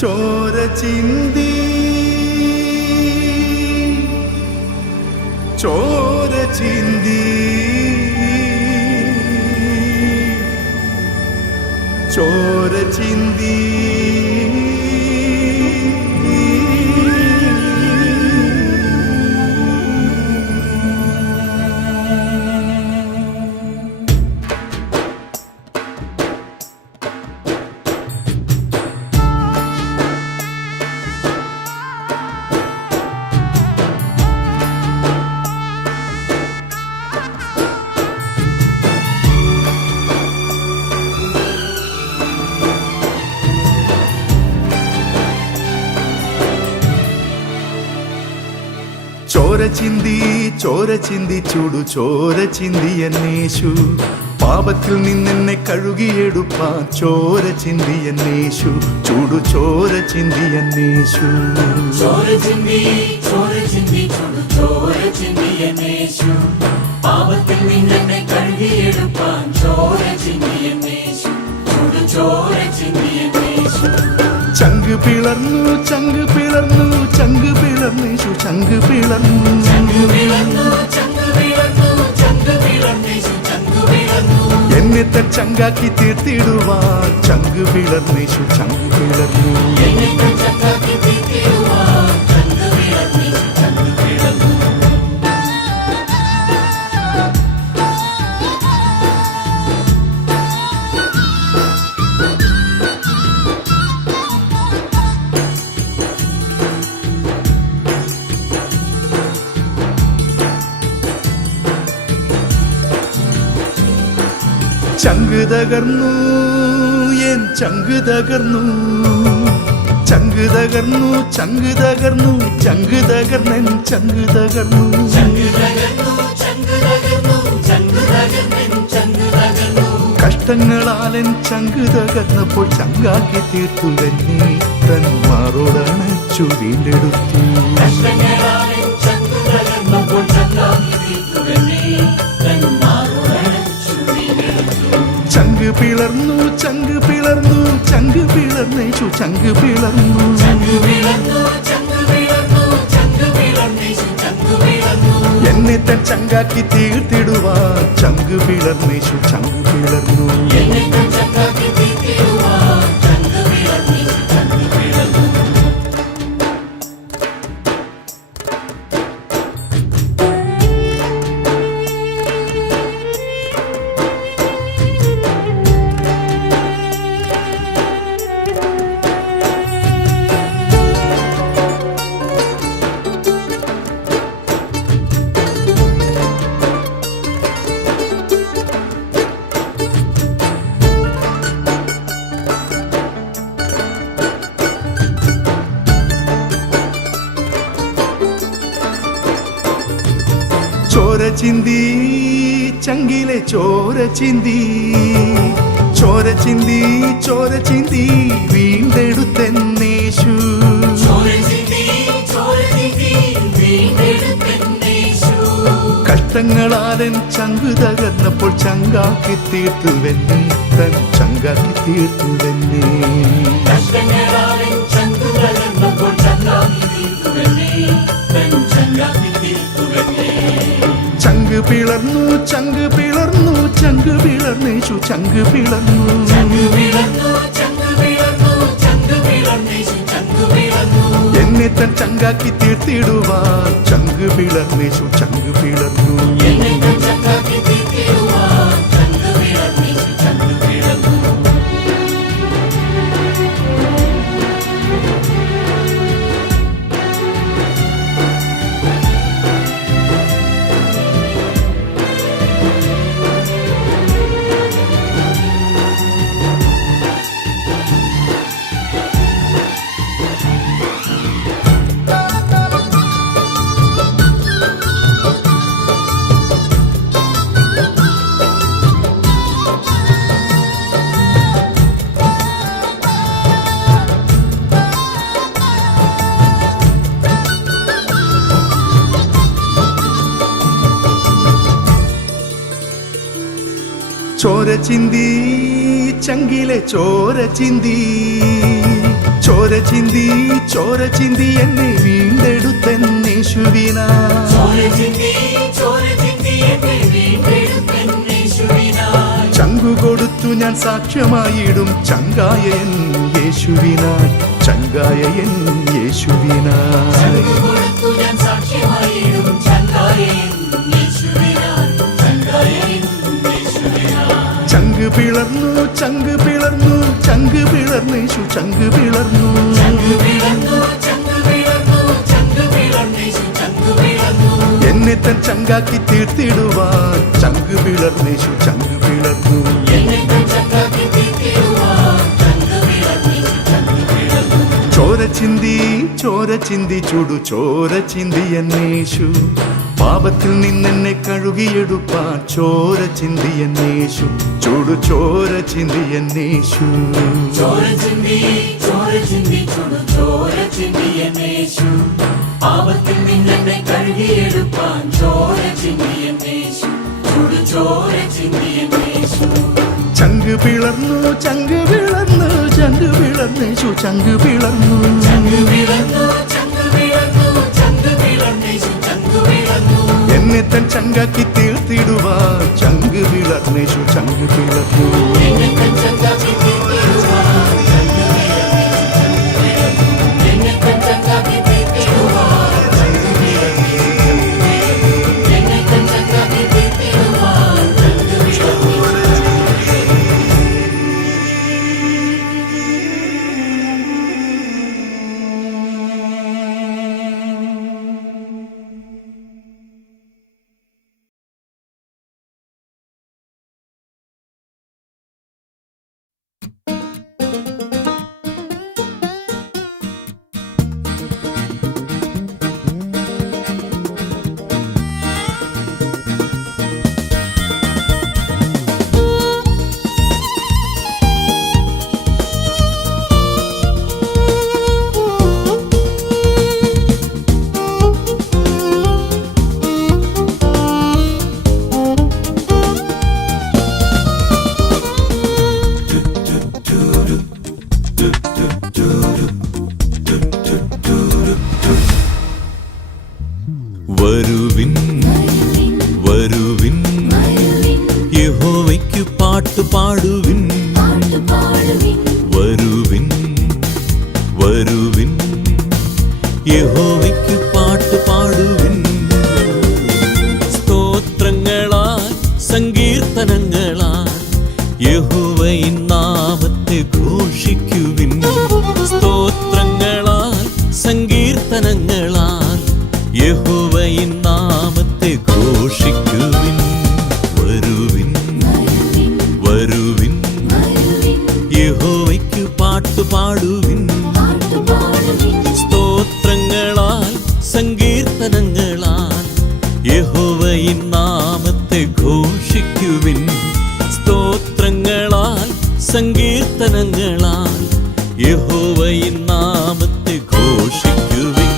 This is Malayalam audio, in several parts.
ചോര ചിന്തി ചോര ചിന്തി ചോര ചിന്തി ചോര ചിന്തി ചൂടു ചോര ചിന്തിയന്നേശു പാപത്തിൽ നിന്നെന്നെ കഴുകിയെടുപ്പാൻ ചോര ചിന്തിയന്നേശു ചൂടു ചോര ചിന്തിയന്നേശു ചോര ചിന്തി ചൂടു ചോര ചിന്തിയന്നേശു പാപത്തിൽ നിന്നെന്നെ കഴുകിയെടുപ്പാൻ ചോര ചിന്തിയന്നേശു ചൂടു ചോര ചിന്തിയന്നേശു ചങ്ക് പിളർന്നു ചങ്ക് പിളർന്നു ചങ്ക് പിളർന്നേശു ചങ്ക് പിളർന്നു എന്നെ തൻ ചങ്കാക്കി തീർത്തിടുവാൻ ചങ്ക് പിളർന്നേശു ചങ്ക് പിളർന്നു ചങ്ക് തകർന്നു എൻ ചങ്ക് തകർന്നു ചങ്ക് തകർന്നു ചങ്ക് തകർന്നു ചങ്ക് തകർന്നൻ ചങ്ക് തകർന്നു കഷ്ടങ്ങളാലൻ ചങ്ക് തകർന്നപ്പോൾ ചങ്കാക്കി തീർത്തു എന്നെ തന്മാറോടണച്ചു വീണ്ടെടുത്തു ചങ്ക് പിളർന്നു ചങ്ക് പിളർന്നു ചങ്ക് പിളർന്നേശു ചങ്ക് പിളർന്നു എന്നെ തൻ ചങ്കാക്കി തീർത്തിടുവാൻ ചങ്ക് പിളർന്നേശു ചങ്ക് പിളർന്നു ചോര ചിന്തി ചങ്കിലെ ചോര ചിന്തി ചോര ചിന്തി ചോര ചിന്തി വീണ്ടെടുത്തെന്നേശു കഷ്ടങ്ങളാലൻ ചങ്ക് തകർന്നപ്പോൾ ചങ്കാക്കി തീർത്തുവെന്നെ തൻ ചങ്കാക്കി തീർത്തുവെന്നെ ചങ്ക് പിളർന്നു ചങ്ക് പിളർന്നു ചങ്ക് പിളർന്നേശു ചങ്ക് പിളർന്നു എന്നെ തൻ ചങ്കാക്കി തീർത്തിടുവാൻ ചങ്ക് പിളർന്നേശു ചങ്ക് പിളർന്നു ചോര ചിന്തി ചങ്കിലെ ചോര ചിന്തി ചോര ചിന്തി എന്നെ വീണ്ടെടുത്തന്നേശുവിനാ ചങ്കു കൊടുത്തു ഞാൻ സാക്ഷ്യമായിടും ചങ്കായ എൻ യേശുവിനായി ചങ്കായ എൻ യേശുവിനായി ചങ്ക് പിളർന്നു ചങ്ക് പിളർന്നു ചങ്ക് പിളർന്നേശു ചങ്ക് പിളർന്നു എന്നെ തൻ ചങ്കാക്കി തീർത്തിടുവാൻ ചങ്ക് പിളർന്നേശു ചങ്ക് പിളർന്നു ചോര ചിന്തി ചുടു ചോര ചിന്തി എന്നേശു പാപത്തിൽ നിന്നെന്നെ കഴുകിയെടുപ്പാൻ ചോര ചിന്തി എന്നേശു ചുടു ചോര ചിന്തി എന്നേശു പാപത്തിൽ നിന്നെന്നെ കഴുകിയെടുപ്പാൻ ചോര ചിന്തി എന്നേശു ചോര ചിന്തി എന്നേശു ചങ്ക് പിളർന്നു ചങ്ക് പിളർന്നു ചങ്ക് പിളർന്നേശു ചങ്ക് പിളർന്നു എന്നെ തൻ ചങ്കാക്കി തീർത്തിടുവാൻ ചങ്ക് പിളർന്നേശു ചങ്ക് പിളർന്നു വരുവിൻ വരുവിൻ യഹോവയ്ക്കു പാട്ടു പാടുവിൻ വരുവിൻ വരുവിൻ യഹോവയ്ക്കു പാട്ടു പാടുവിൻ സ്തോത്രങ്ങളാൽ സങ്കീർത്തനങ്ങളാൽ യഹോവയിൻ നാമത്തെ ഘോഷിക്കുവിൻ സ്തോത്രങ്ങളാൽ സങ്കീർത്തനങ്ങളാൽ യഹോവയിൻ നാമത്തെ ഘോഷിക്കുവിൻ വരുവിൻ വരുവിൻ യഹോവയ്ക്കു പാട്ടു പാടുവിൻ സ്തോത്രങ്ങളാൽ സങ്കീർത്തനങ്ങളാൽ യഹോവയിൻ നാമത്തെ ഘോഷിക്കുവിൻ സ്തോത്രങ്ങളാൽ സങ്കീർത്തനങ്ങളാൽ യഹോവയിൻ നാമത്തെ ഘോഷിക്കുവിൻ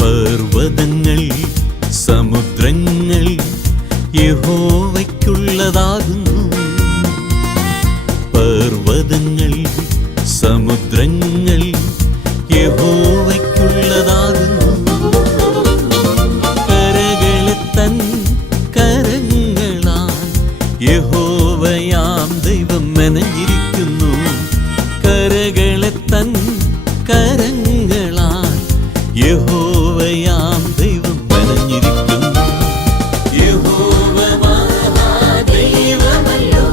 പർവ്വതങ്ങൾ സമുദ്രങ്ങൾ യഹോവയ്ക്കുള്ളതാകുന്നു പർവ്വതങ്ങൾ സമുദ്രങ്ങൾ യഹോവയ്ക്കുള്ളതാകുന്നു കരകളെ തൻ കരങ്ങളാൽ യഹോവയാം ദൈവം മെനഞ്ഞിരിക്കുന്നു കരകളെ തൻ കരങ്ങളാൽ യഹോവയാം ദൈവം മെനഞ്ഞിരിക്കുന്നു യഹോവ മഹാദൈവമല്ലോ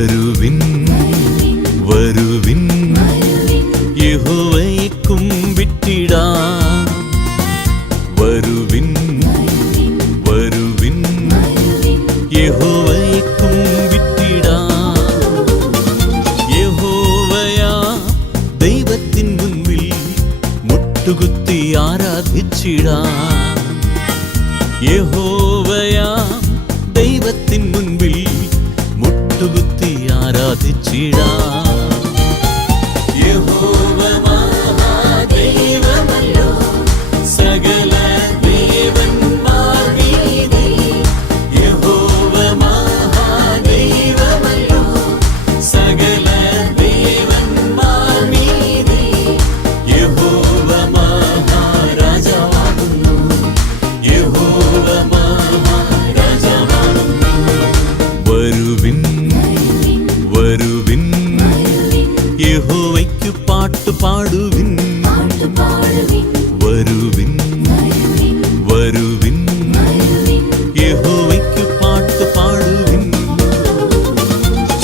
വരുവിൻ വരുവിൻ യഹോവയെ കുമ്പിട്ടിടാം വരുവിൻ വരുവിൻ യഹോവയെ കുമ്പിട്ടിടാം യഹോവയാ ദൈവത്തിൻ മുൻപിൽ മുട്ടുകുത്തി ആരാധിച്ചിടാം യഹോവയാ ദൈവത്തിൻ മുൻപിൽ മുട്ടുകുത്തി ആരാധിച്ചിടാം യഹോവ മഹാദൈവമല്ലോ സകല ദേവന്മാർ മീതെ യഹോവ മഹാദൈവമല്ലോ സകല ദേവന്മാർ മീതെ യഹോവ മഹാരാജാവാകുന്നു യഹോവ മഹാരാജാവാകുന്നു വരുവിൻ വരുവിൻ യഹോവയ്ക്കു പാട്ടു പാടുവിൻ വരുവിൻ വരുവിൻ യഹോവയ്ക്കു പാട്ടു പാടുവിൻ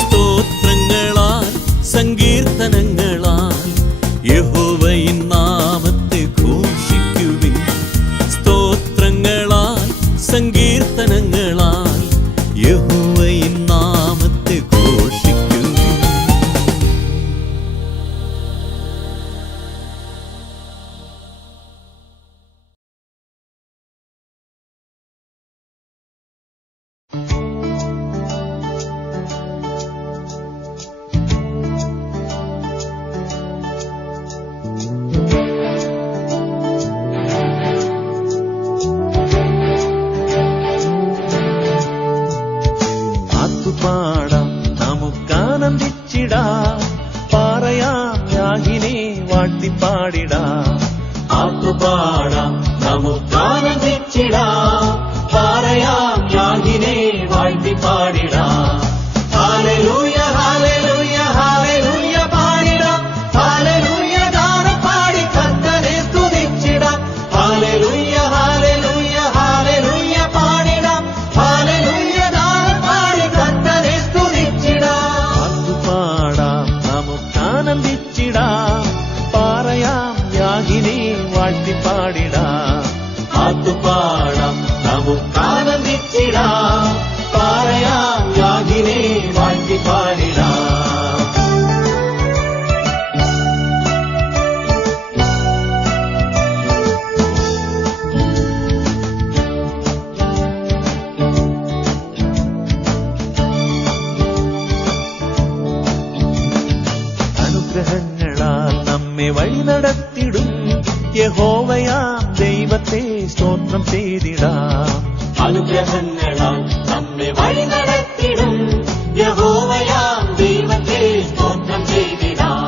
സ്തോത്രങ്ങളാൽ സങ്കീർത്തനങ്ങളാൽ യഹോവയിൻ നാമത്തെ ഘോഷിക്കുവിൻ സ്തോത്രങ്ങളാൽ സങ്കീർത്തനങ്ങളാൽ യഹോവയിൻ നാമത്തെ ഘോഷിക്കുവിൻ പാടാം നമുക്കാനന്ദിച്ചിടാം പറയാം യാഗിനെ വാഴ്ത്തിപ്പാടിടാം ആത്തുപാടാം നമുക്കാനന്ദിച്ചിടാം പറയാം യാഗിനെ വാഴ്ത്തിപ്പാടിടാം ഹല്ലേലൂയ ഹല്ലേലൂയ ഹല്ലേലൂയ പാടിടാം ഹല്ലേലൂയ ഗാനം പാടി കർത്തനെ സ്തുതിച്ചിടാം ഹല്ലേലൂയ ഹല്ലേലൂയ ഹല്ലേലൂയ പാടിടാം ഹല്ലേലൂയ ഗാനം പാടി കർത്തനെ സ്തുതിച്ചിടാം പാടാം നമുക്കാനന്ദിച്ചിടാം പറയാം യാഗിനെ വാഴ്ത്തിപ്പാടിടാം ആത്തുപാടാം നമുക്കാനന്ദിച്ചിടാം പറയാം യാഗിനെ വാഴ്ത്തിപ്പാടിടാം അനുഗ്രഹങ്ങളാൽ നമ്മെ വഴി നടത്തിടും യഹോവയാം ദൈവത്തെ സ്തോത്രം ചെയ്തിടാം അനുഗ്രഹങ്ങളാൽ നമ്മെ വഴി നടത്തിടും യഹോവയാം ദൈവത്തെ സ്തോത്രം ചെയ്തിടാം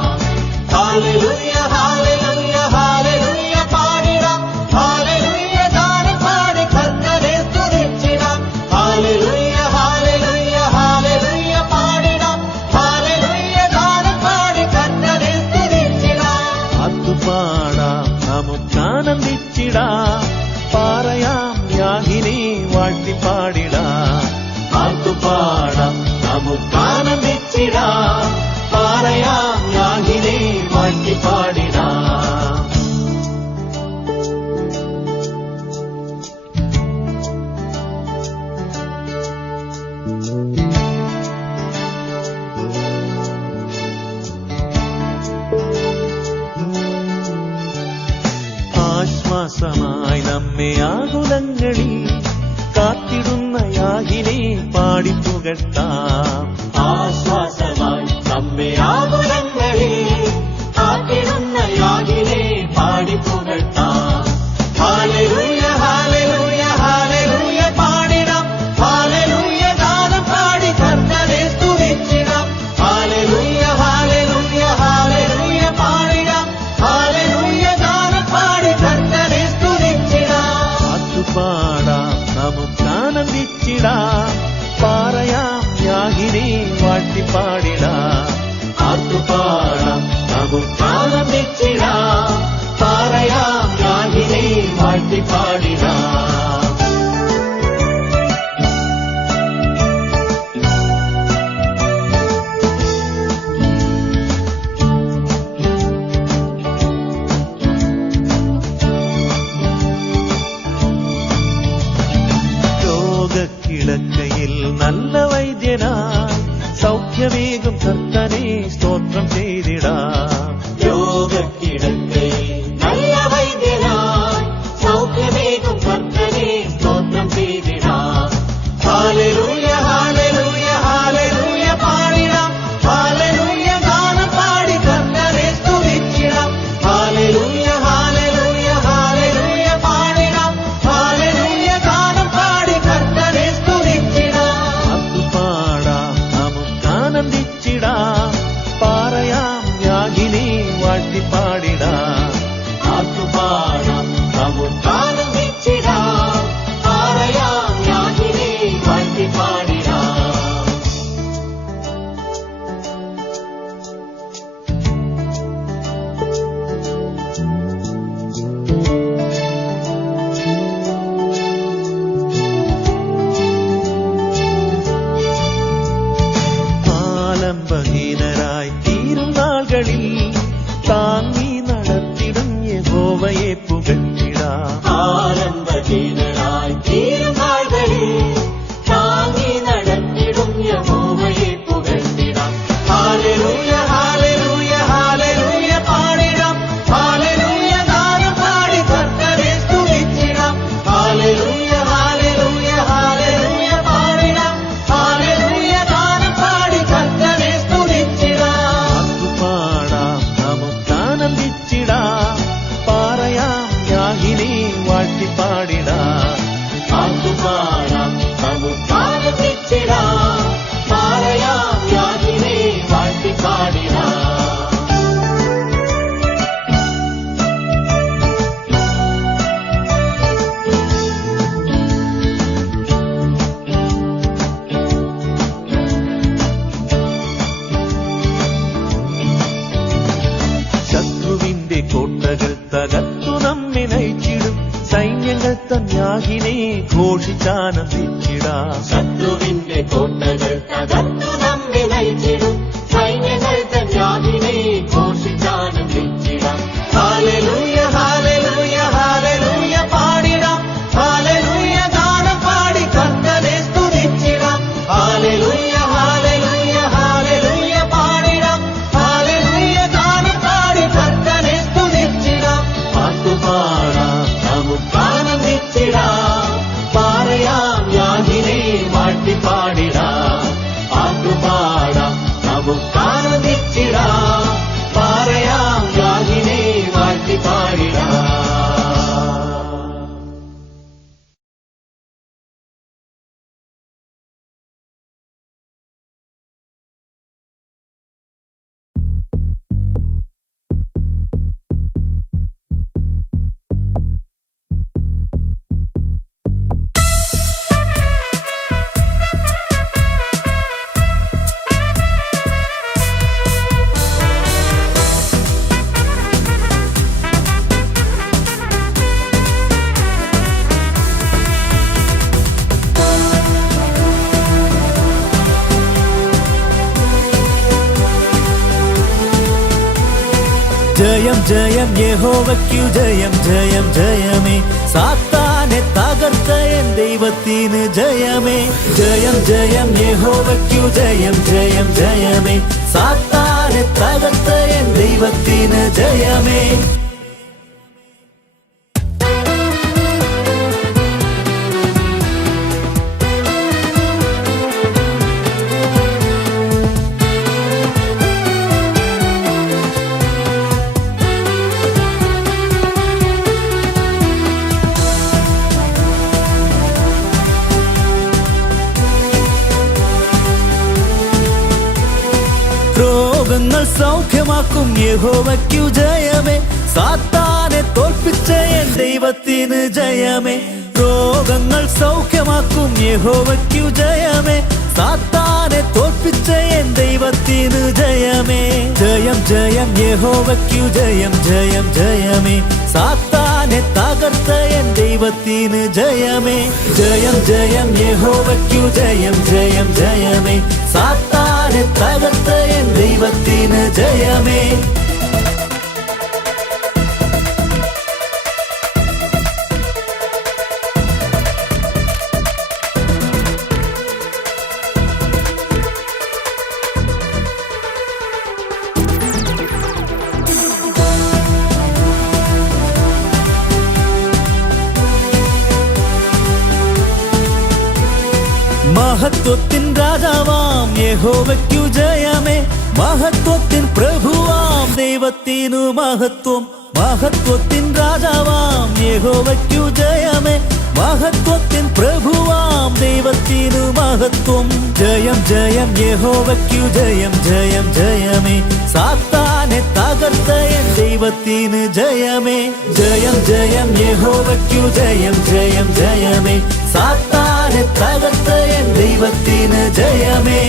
ഹല്ലേലൂയ ഹല്ലേലൂയ ഹല്ലേലൂയ പാടിടാം ഹല്ലേലൂയ ഗാനം പാടി കർത്തനെ സ്തുതിച്ചിടാം ഹല്ലേലൂയ ഹല്ലേലൂയ ഹല്ലേലൂയ പാടിടാം ഹല്ലേലൂയ ഗാനം പാടി കർത്തനെ സ്തുതിച്ചിടാം പാടാം നമുക്കാനന്ദിച്ചിടാം പറയാം യാഗിനെ വാഴ്ത്തിപ്പാടിടാം ആത്തുപാടാം നമുക്കാനന്ദിച്ചിടാം പറയാം യാഗിനെ വാഴ്ത്തിപ്പാടിടാം ആശ്വാസമായി നമ്മെ ആകുലങ്ങളിൽ കാത്തിടുന്ന യാഗിനെ പാടിപ്പുകഴ്ത്താം ആശ്വാസമായി നമ്മെ ആകുലങ്ങളിൽ കാത്തിടുന്ന യാഗിനെ പാടിപ്പുകഴ്ത്താം ഹല്ലേലൂയ ഹല്ലേലൂയ ഹല്ലേലൂയ പാടിടാം ഹല്ലേലൂയ ഗാനം പാടി കർത്തനെ സ്തുതിച്ചിടാം ഹല്ലേലൂയ ഹല്ലേലൂയ ഹല്ലേലൂയ പാടിടാം ഹല്ലേലൂയ ഗാനം പാടി കർത്തനെ സ്തുതിച്ചിടാം പാടാം നമുക്കാനന്ദിച്ചിടാം പറയാം യാഗിനെ രോഗക്കിടക്കയിൽ നല്ല വൈദ്യനായി സൗഖ്യമേകും കർത്തനെ സ്തോത്രം ചെയ്തിടാം. രോഗക്കിടക്കയിൽ നല്ല വൈദ്യനായി സൗഖ്യമേകും കർത്തനെ സ്തോത്രം ചെയ്തിടാം. ഹല്ലേലൂയ ഹല്ലേലൂയ ഹല്ലേലൂയ പാടിടാം. ഹല്ലേലൂയ ഗാനം പാടി കർത്തനെ സ്തുതിച്ചിടാം. ഹല്ലേലൂയ ഹല്ലേലൂയ ഹല്ലേലൂയ പാടിടാം. ഹല്ലേലൂയ ഗാനം പാടി കർത്തനെ സ്തുതിച്ചിടാം. പാടാം നമുക്കാനന്ദിച്ചിടാം. പാറയാം യാഗിനെ വാഴ്ത്തിപ്പാടിടാം. പാട്ടുപാടാം നമുക്കാനന്ദിച്ചിടാം. പാറയാം യാഗിനെ വാഴ്ത്തിപ്പാടിടാം. ആലംബഹീനരായി തീരും നാളുകളിൽ താങ്ങി നടത്തിടും യഹോവയെ പുകഴ്ത്തിടാം. ആലംബഹീനരായി തീരും നാളുകളിൽ താങ്ങി നടത്തിടും യഹോവയെ പുകഴ്ത്തിടാം. ഹല്ലേലൂയ ഹല്ലേലൂയ ഹല്ലേലൂയ പാടിടാം. ഹല്ലേലൂയ ഗാനം പാടി കർത്തനെ സ്തുതിച്ചിടാം. ഹല്ലേലൂയ ഹല്ലേലൂയ ഹല്ലേലൂയ പാടിടാം. ഹല്ലേലൂയ ഗാനം പാടി കർത്തനെ സ്തുതിച്ചിടാം. പാടാം നമുക്കാനന്ദിച്ചിടാം. പാറയാം യാഗിനെ വാഴ്ത്തിപ്പാടിടാം. പാട്ടുപാടാം നമുക്കാനന്ദിച്ചിടാം. പാറയാം യാഗിനെ വാഴ്ത്തിപ്പാടിടാം. ശത്രുവിന്റെ കോട്ടകൾ തകർത്തു നമ്മെ നയിച്ചിടും സൈന്യങ്ങൾ തൻ യാഗിനെ ഘോഷിച്ചാനന്ദിച്ചിടാം. ശത്രുവിന്റെ കോട്ടകൾ തകർത്തു നമ്മെ നയിച്ചിടും സൈന്യങ്ങൾ തൻ യാഗിനെ ഘോഷിച്ചാനന്ദിച്ചിടാം. ഹല്ലേലൂയ ഹല്ലേലൂയ ഹല്ലേലൂയ പാടിടാം. ഹല്ലേലൂയ ഗാനം പാടി കർത്തനെ സ്തുതിച്ചിടാം. ഹല്ലേലൂയ ഹല്ലേലൂയ ഹല്ലേലൂയ പാടിടാം. ഹല്ലേലൂയ ഗാനം പാടി കർത്തനെ സ്തുതിച്ചിടാം. പാട്ടുപാടാം നമുക്കാനന്ദിച്ചിടാം. പാറയാം യാഗിനെ വാഴ്ത്തിപ്പാടിടാം. പാട്ടുപാടാം നമുക്കാനന്ദിച്ചിടാം. പാറയാം യാഗിനെ വാഴ്ത്തിപ്പാടിടാം. ജയം ജയം യഹോവയ്ക്കു ജയം ജയം ജയമേ സാത്താനെ തകർത്ത എൻ ദൈവത്തിന് ജയമേ ജയം ജയം യഹോവയ്ക്കു ജയം ജയം ജയമേ സാത്താനെ തകർത്ത എൻ ദൈവത്തിന് ജയമേ. രോഗങ്ങൾ സൗഖ്യമാക്കും യഹോവയ്ക്കു ജയമേ സാത്താനെ തോൽപ്പിച്ച എൻ ദൈവത്തിന് ജയമേ രോഗങ്ങൾ സൗഖ്യമാക്കും യഹോവയ്ക്കു ജയമേ സാത്താനെ തോൽപ്പിച്ച എൻ ദൈവത്തിന് ജയമേ ജയം ജയം യഹോവയ്ക്കു ജയം ജയം ജയമേ സാത്താനെ തകർത്ത എൻ ദൈവത്തിന് ജയമേ ജയം ജയം യഹോവയ്ക്കു ജയം ജയം ജയമേ സാത്താനെ തകർത്ത എൻ ദൈവത്തിന് ജയമേ. മഹത്വത്തിൻ രാജാവാം യഹോവയ്ക്കു ജയമേ മഹത്വത്തിൻ പ്രഭുവാം ദൈവത്തിനു മഹത്വം മഹത്വത്തിൻ രാജാവാം യഹോവയ്ക്കു ജയമേ മഹത്വത്തിൻ പ്രഭുവാം ദൈവത്തിനു മഹത്വം ജയം ജയം യഹോവയ്ക്കു ജയം ജയം ജയമേ സാത്താനെ തകർത്ത എൻ ദൈവത്തിന് ജയമേ ജയം ജയം യഹോവയ്ക്കു ജയം ജയം ജയമേ സാത്താനെ തകർത്ത എൻ ദൈവത്തിന് ജയമേ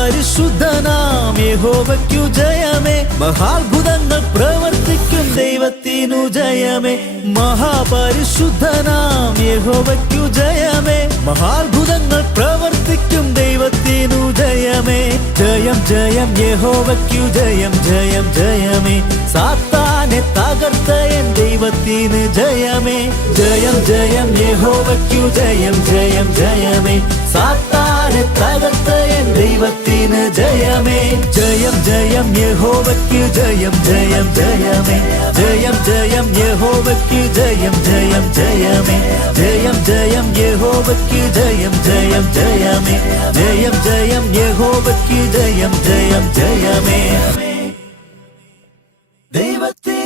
മഹാപരിശുദ്ധനാം യഹോവയ്ക്കു ജയമേ മഹാത്ഭുതങ്ങൾ പ്രവർത്തിക്കും ദൈവത്തിനു ജയമേ മഹാപരിശുദ്ധനാം യഹോവയ്ക്കു ജയമേ മഹാത്ഭുതങ്ങൾ പ്രവർത്തിക്കും ദൈവത്തിനു ജയമേ ജയം ജയം യഹോവയ്ക്കു ജയം ജയം ജയമേ സാത്താനെ തകർത്ത എൻ ദൈവത്തിന് ജയമേ ജയം ജയം യഹോവയ്ക്കു ജയം ജയം ജയമേ സാത്താനെ തകർത്ത എൻ ദൈവത്തിന് ജയമേ ജയം ജയം യഹോവയ്ക്കു ജയം ജയം ജയമേ ജയം ജയം യഹോവയ്ക്കു ജയം ജയം ജയമേ ജയം ജയം യഹോവയ്ക്കു ജയം ജയം ജയമേ ജയം ജയം യഹോവയ്ക്കു ജയം ജയം ജയമേ ദൈവത്തെ